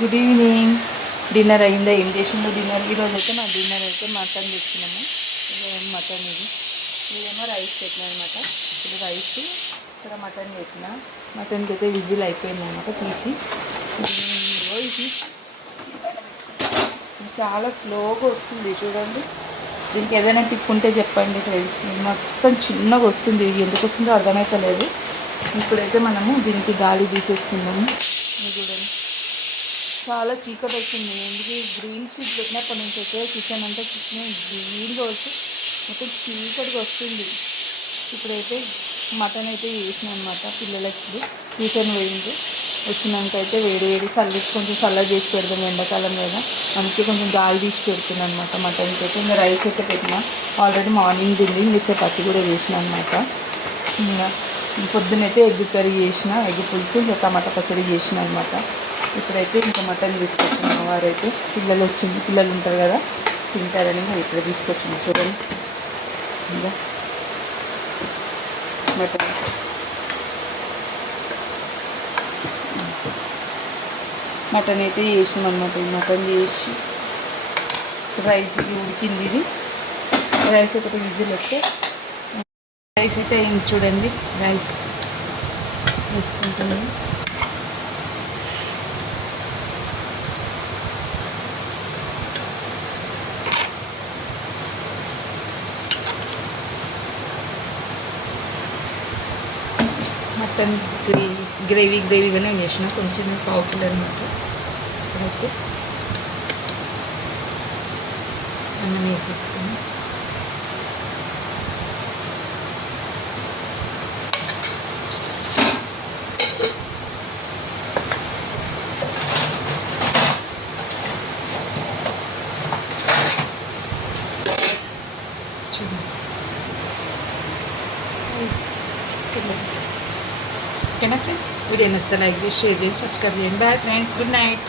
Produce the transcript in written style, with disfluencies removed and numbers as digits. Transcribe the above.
Good evening. Dinner అయిందా? ఏం చేసిందో డిన్నర్? ఈరోజు అయితే మా డిన్నర్ అయితే మటన్ తెచ్చినాము. మటన్ ఇదేమో రైస్ పెట్టినా అనమాట. ఇప్పుడు రైస్ ఇక్కడ మటన్ పెట్టిన. మటన్కి అయితే విజిల్ అయిపోయింది అనమాట. తీసి ఇది చాలా స్లోగా వస్తుంది చూడండి. దీనికి ఏదైనా టిప్ ఉంటే చెప్పండి ఫ్రెండ్స్. మొత్తం చిన్నగా వస్తుంది, ఎందుకు వస్తుందో అర్థమవుతలేదు. ఇప్పుడైతే మనము దీనికి గాలి తీసేసుకుందాము. చూడండి చాలా చీకటి వస్తుంది. ఎందుకు గ్రీన్ షీట్ పెట్టినప్పటి నుంచి అయితే కిచెన్ అంతా గ్రీన్గా వచ్చి మొత్తం చీకటిగా వస్తుంది. ఇప్పుడైతే మటన్ అయితే వేసిన అనమాట. పిల్లలకి ట్యూషన్ పోయింది. వచ్చినాక అయితే వేడి వేడి కొంచెం చల్ల చేసి పెడదాం ఎండాకాలం కదా, అందుకే కొంచెం గాలి తీసి పెడుతున్నాను అనమాట మటన్కి అయితే. ఇంకా రైస్ అయితే పెట్టిన ఆల్రెడీ మార్నింగ్ తింది. ఇంకా చపాతి కూడా వేసిన అనమాట. ఇంకా పొద్దునైతే ఎగ్ కర్రీ చేసిన, ఎగ్ పులుసు, ఇంకా టమాటా పచ్చడి చేసిన అనమాట. ఇప్పుడైతే ఇంకా మటన్ తీసుకొచ్చిన వారైతే పిల్లలు ఉంటారు కదా, తింటారని ఇప్పుడు తీసుకొచ్చిన. చూడండి ఇంకా మటన్ అయితే చేసినాం అనమాట. మటన్ చేసి రైస్ ఉడికింది. ఇది రైస్ ఒకటి విజిల్ వస్తే రైస్ అయితే అయింది. చూడండి రైస్ వేసుకుంటున్నాను. మటన్ గ్రేవీగానే చేసిన, కొంచెం పావు కిలో అనమాట. ఇప్పుడైతే అన్నం వేసేస్తాను. ఓకేనా ఫ్రెండ్స్? వీడియో నచ్చితే లైక్ చేసి షేర్ చేసి సబ్స్క్రైబ్ చేయండి. Bye friends, good night.